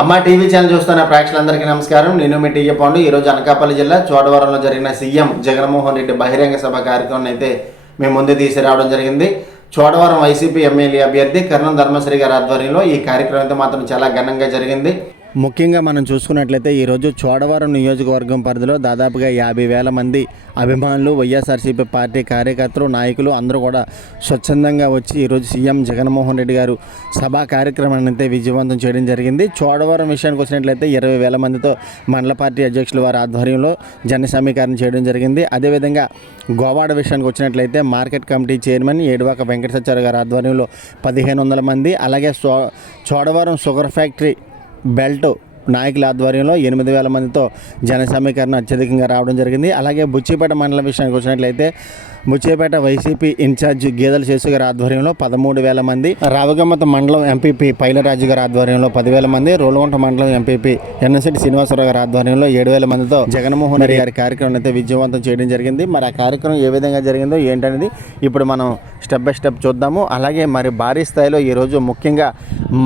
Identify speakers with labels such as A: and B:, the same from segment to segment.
A: అమ్మ TV channel చూస్తున్న ప్రేక్షకులందరికీ నమస్కారం. నేను మీ టీఏ పాండు. ఈరోజు అనకాపల్లి జిల్లా చోడవరంలో జరిగిన సీఎం జగన్మోహన్ రెడ్డి బహిరంగ సభ కార్యక్రమం అయితే మేము ముందు తీసుకురావడం జరిగింది. చోడవరం వైసీపీ ఎమ్మెల్యే అభ్యర్థి కర్ణం ధర్మశ్రీ గారి ఆధ్వర్యంలో ఈ కార్యక్రమం అయితే మాత్రం చాలా ఘనంగా జరిగింది. ముఖ్యంగా మనం చూసుకున్నట్లయితే ఈరోజు చోడవరం నియోజకవర్గం పరిధిలో దాదాపుగా యాభై వేల మంది అభిమానులు వైఎస్ఆర్సీపీ పార్టీ కార్యకర్తలు నాయకులు అందరూ కూడా స్వచ్ఛందంగా వచ్చి ఈరోజు సీఎం జగన్మోహన్ రెడ్డి గారు సభా కార్యక్రమాన్ని అయితే విజయవంతం చేయడం జరిగింది. చోడవరం విషయానికి వచ్చినట్లయితే ఇరవై వేల మందితో మండల పార్టీ అధ్యక్షుల వారి ఆధ్వర్యంలో జన సమీకరణ చేయడం జరిగింది. అదేవిధంగా గోవాడ విషయానికి వచ్చినట్లయితే market committee chairman Eduvaka Venkatasatyaru గారి ఆధ్వర్యంలో పదిహేను వందల మంది. అలాగే చోడవరం షుగర్ ఫ్యాక్టరీ బెల్ట్ నాయకుల ఆధ్వర్యంలో ఎనిమిది వేల మందితో జన సమీకరణ అత్యధికంగా రావడం జరిగింది. అలాగే బుచ్చిపేట మండలం విషయానికి వచ్చినట్లయితే బుచ్చిపేట వైసీపీ ఇన్ఛార్జ్ గేదెల శేషు గారి ఆధ్వర్యంలో పదమూడు వేల మంది రావగమ్మత మండలం ఎంపీపీ పైలరాజు గారి ఆధ్వర్యంలో పదివేల మంది రోలవంట మండలం ఎంపీపీ ఎన్ఎస్ఎడి శ్రీనివాసరావు గారి ఆధ్వర్యంలో ఏడు వేల మందితో జగన్మోహన్ రెడ్డి గారి కార్యక్రమం అయితే విజయవంతం చేయడం జరిగింది. మరి ఆ కార్యక్రమం ఏ విధంగా జరిగిందో ఏంటనేది ఇప్పుడు మనం స్టెప్ బై స్టెప్ చూద్దాము. అలాగే మరి భారీ స్థాయిలో ఈరోజు ముఖ్యంగా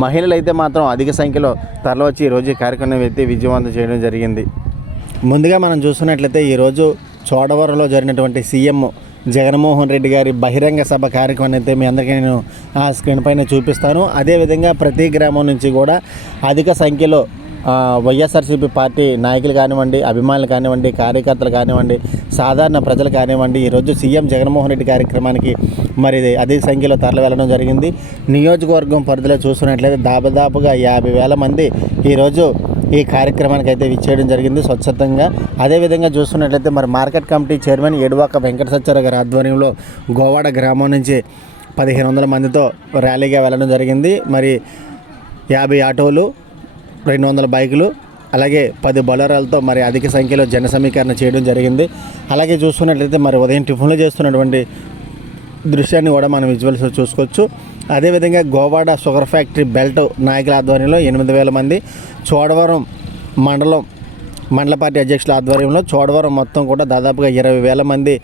A: మహిళలు అయితే మాత్రం అధిక సంఖ్యలో తరలివచ్చి ఈరోజు కార్యక్రమం అయితే విజయవంతం చేయడం జరిగింది. ముందుగా మనం చూస్తున్నట్లయితే ఈరోజు చోడవరంలో జరిగినటువంటి సీఎం జగన్మోహన్ రెడ్డి గారి బహిరంగ సభ కార్యక్రమం అయితే మీ అందరికీ నేను ఆ స్క్రీన్ పైన చూపిస్తాను. అదేవిధంగా ప్రతి గ్రామం నుంచి కూడా అధిక సంఖ్యలో వైఎస్ఆర్సీపీ పార్టీ నాయకులు కానివ్వండి అభిమానులు కానివ్వండి కార్యకర్తలు కానివ్వండి సాధారణ ప్రజలు కానివ్వండి ఈరోజు సీఎం జగన్మోహన్ రెడ్డి కార్యక్రమానికి మరి అధిక సంఖ్యలో తరలి వెళ్ళడం జరిగింది. నియోజకవర్గం పరిధిలో చూసుకున్నట్లయితే దాదాపుగా యాభై వేల మంది ఈరోజు ఈ కార్యక్రమానికి అయితే విచ్చేయడం జరిగింది. స్వచ్ఛతంగా అదేవిధంగా చూస్తున్నట్లయితే మరి market committee chairman Eduvaka Venkata Satyarao గారి ఆధ్వర్యంలో గోవాడ గ్రామం నుంచి పదిహేను వందల మందితో ర్యాలీగా వెళ్ళడం జరిగింది. మరి యాభై ఆటోలు రెండు వందల బైకులు అలాగే పది బొలరాలతో మరి అధిక సంఖ్యలో జన సమీకరణ చేయడం జరిగింది. అలాగే చూసుకున్నట్లయితే మరి ఉదయం టిఫిన్లు చేస్తున్నటువంటి దృశ్యాన్ని కూడా మనం విజువల్స్ చూసుకోవచ్చు. అదేవిధంగా గోవాడ షుగర్ ఫ్యాక్టరీ బెల్ట్ నాయకుల ఆధ్వర్యంలో ఎనిమిది వేల మంది చోడవరం మండలం మండల పార్టీ అధ్యక్షుల ఆధ్వర్యంలో చోడవరం మొత్తం కూడా దాదాపుగా ఇరవై వేల మంది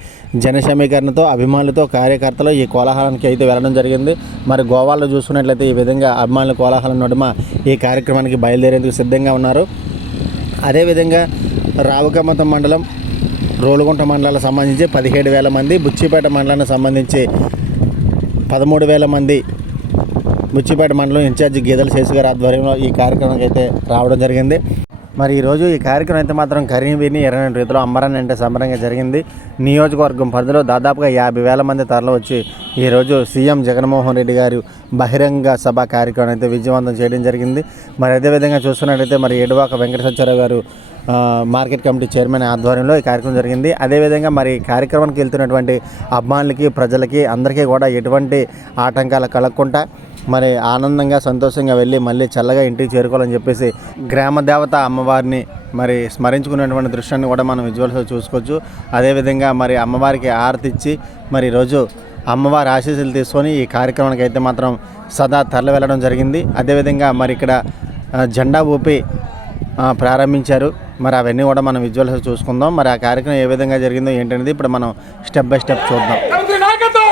A: జన సమీకరణతో అభిమానులతో కార్యకర్తలు ఈ కోలాహలానికి అయితే వెళ్ళడం జరిగింది. మరి గోవాలో చూసుకున్నట్లయితే ఈ విధంగా అభిమానుల కోలాహలం నడుమ ఈ కార్యక్రమానికి బయలుదేరేందుకు సిద్ధంగా ఉన్నారు. అదేవిధంగా రావుకమ్మతం మండలం రోలుగుంట మండలాలకు సంబంధించి పదిహేడు వేల మంది బుచ్చిపేట మండలానికి సంబంధించి పదమూడు వేల మంది ముచ్చిపేట మండలం ఇన్ఛార్జి గీదల శేషు గారి ఆధ్వర్యంలో ఈ కార్యక్రమానికి అయితే రావడం జరిగింది. మరి ఈరోజు ఈ కార్యక్రమం అయితే మాత్రం కరీం విని ఇరవై రీతిలో అమ్మరాన్ని అంటే సంబరంగా జరిగింది. నియోజకవర్గం పరిధిలో దాదాపుగా యాభై వేల మంది తరలి వచ్చి ఈరోజు సీఎం జగన్మోహన్ రెడ్డి గారు బహిరంగ సభ కార్యక్రమం అయితే విజయవంతం చేయడం జరిగింది. మరి అదేవిధంగా చూస్తున్నట్టయితే మరి ఏడువాక వెంకట సత్యారావు గారు మార్కెట్ కమిటీ చైర్మన్ ఆధ్వర్యంలో ఈ కార్యక్రమం జరిగింది. అదేవిధంగా మరి కార్యక్రమానికి వెళ్తున్నటువంటి అభిమానులకి ప్రజలకి అందరికీ కూడా ఎటువంటి ఆటంకాలు కలగకుండా మరి ఆనందంగా సంతోషంగా వెళ్ళి మళ్ళీ చల్లగా ఇంటికి చేరుకోవాలని చెప్పేసి గ్రామ దేవత అమ్మవారిని మరి స్మరించుకున్నటువంటి దృశ్యాన్ని కూడా మనం విజువల్స్ చూసుకోవచ్చు. అదేవిధంగా మరి అమ్మవారికి ఆరతి ఇచ్చి మరి ఈరోజు అమ్మవారి ఆశీస్సులు తీసుకొని ఈ కార్యక్రమానికి అయితే మాత్రం సదా తరలి వెళ్ళడం జరిగింది. అదేవిధంగా మరి ఇక్కడ జెండా ఊపి ప్రారంభించారు. మరి అవన్నీ కూడా మనం విజువల్స్ చూసుకుందాం. మరి ఆ కార్యక్రమం ఏ విధంగా జరిగిందో ఏంటనేది ఇప్పుడు మనం స్టెప్ బై స్టెప్ చూద్దాం.
B: కమిటీ నాయకత్వం!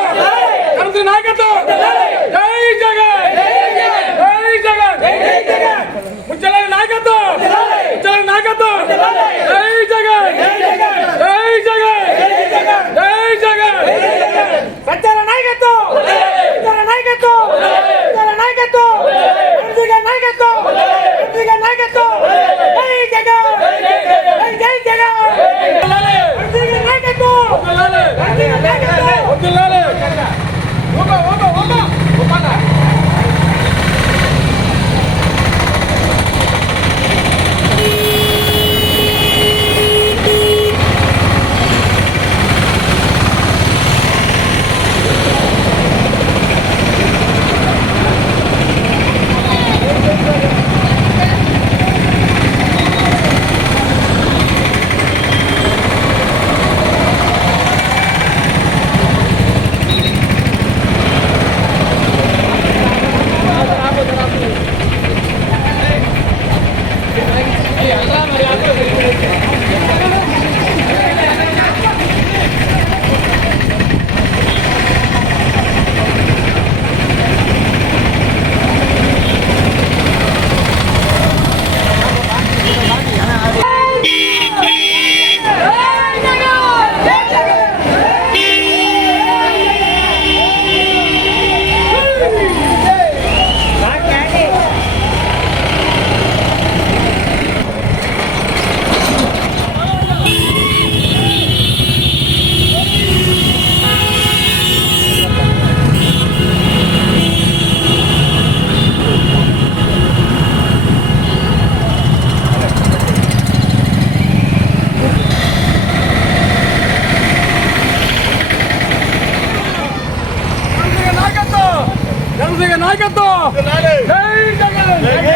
B: నాయకత్వం. జై జగన్.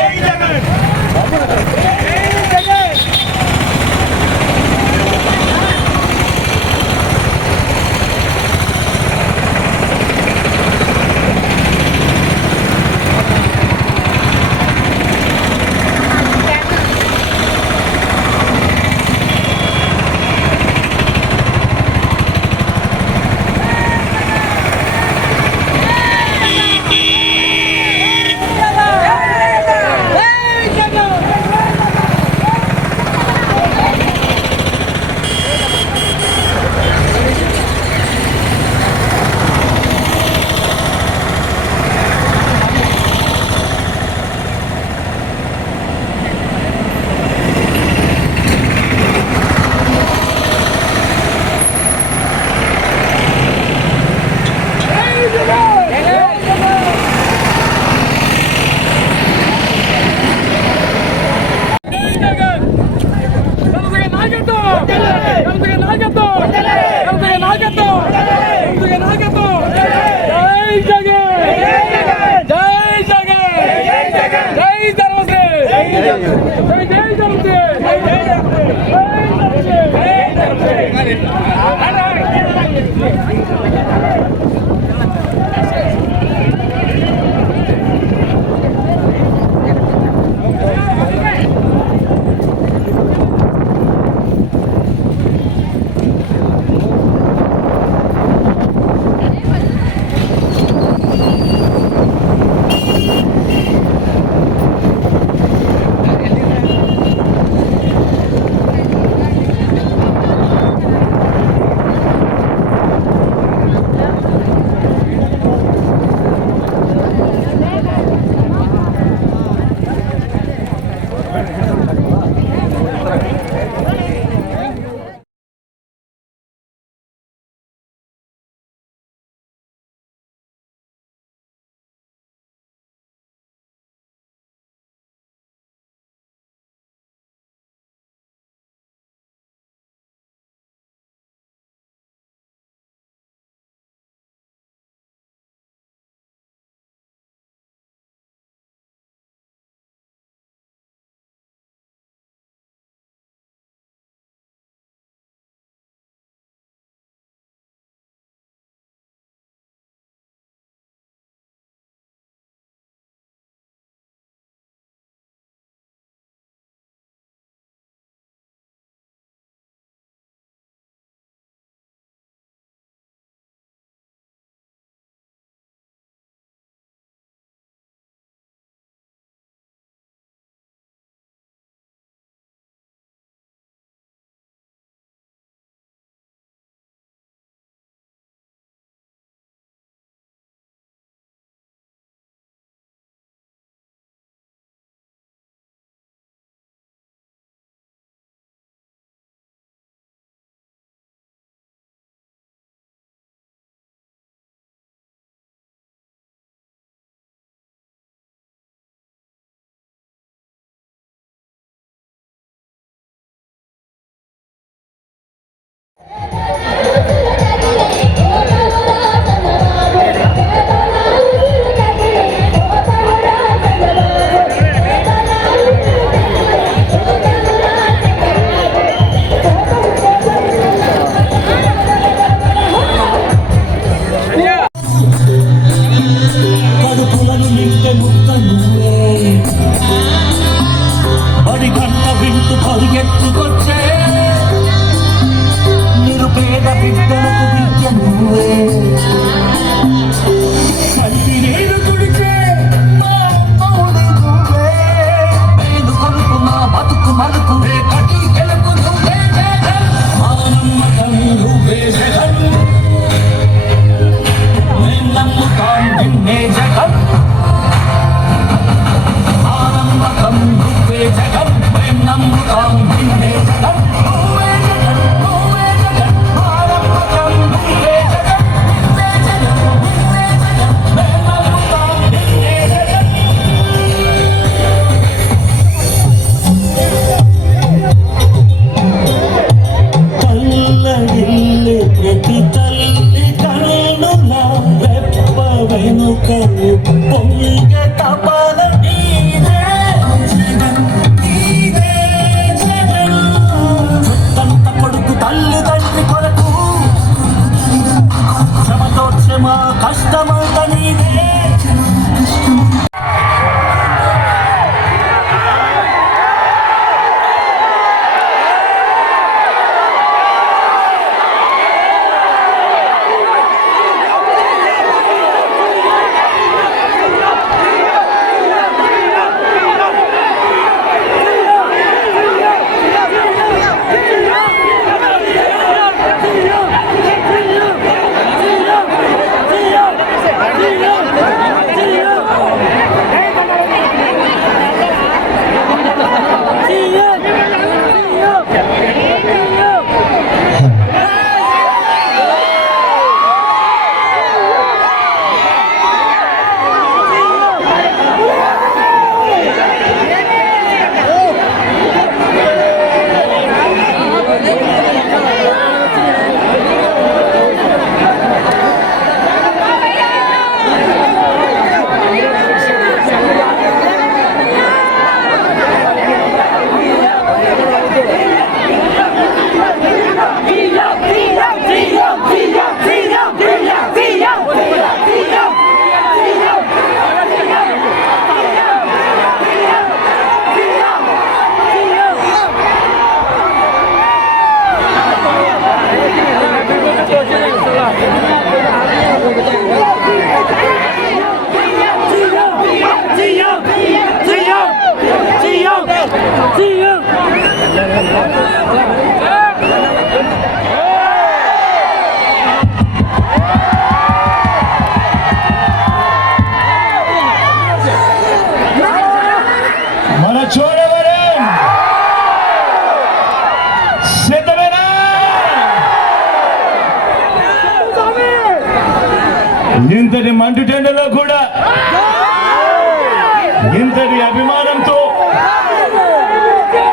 B: on, you made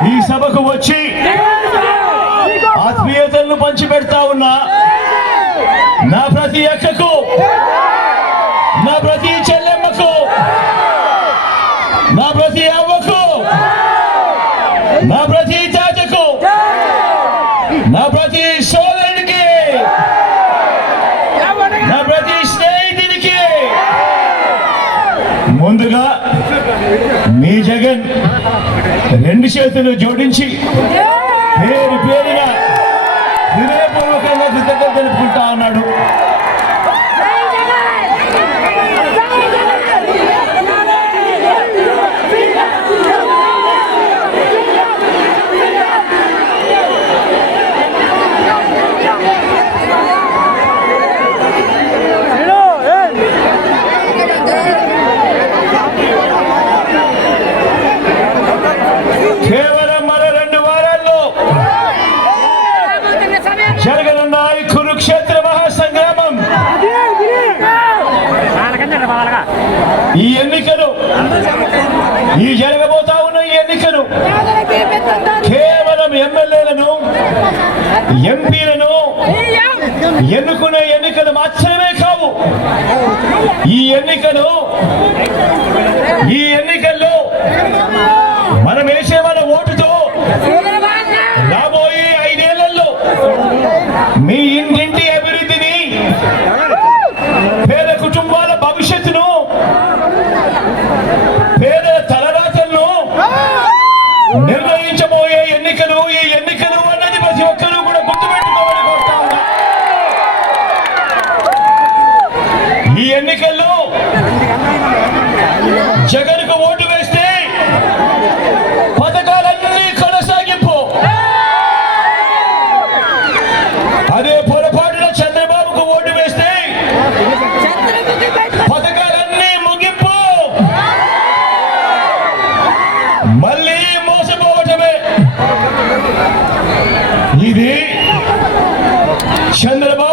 B: ఈ సభకు వచ్చి ఆత్మీయతలను పంచిపెడతా ఉన్నా. నా ప్రతి అక్కకు నా ప్రతి చెల్లెమ్మకు నా ప్రతి అవ్వకు నా ప్రతి తాతకు నా ప్రతి సోదరుడికి నా ప్రతి స్నేహితుడికి ముందుగా మీ జగన్ రెండు చేతులు జోడించి పేరు పేరున హృదయపూర్వకంగా కృతజ్ఞత తెలుపుకుంటా ఉన్నాడు. ఈ ఎన్నికలు ఈ జరగబోతా ఉన్న ఈ ఎన్నికలు కేవలం ఎమ్మెల్యేలను ఎంపీలను ఎన్నుకునే ఎన్నికలు మాత్రమే కావు. ఈ ఎన్నికలు ఈ ఎన్నికల్లో चंद्रबाबू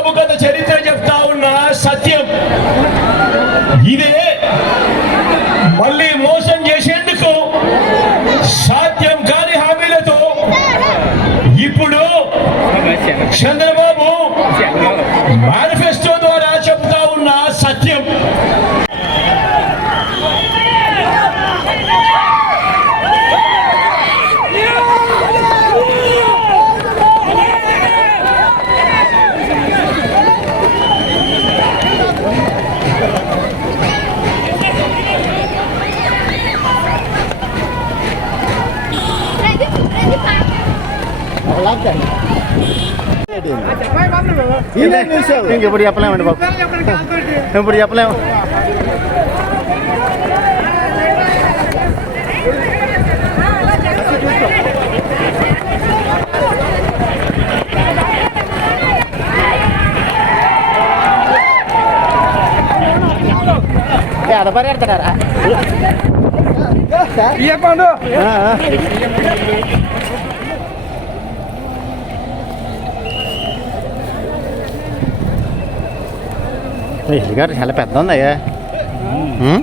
A: ఇంకెప్పుడు చెప్పలేమండి బాబు ఇప్పుడు చెప్పలేము ఎడపరెడతారా గారు చాలా పెద్ద ఉంది అయ్యా ఉం?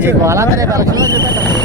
A: ఈ గోళ మరి ఎలక్షన్లో చూపెట్టాలి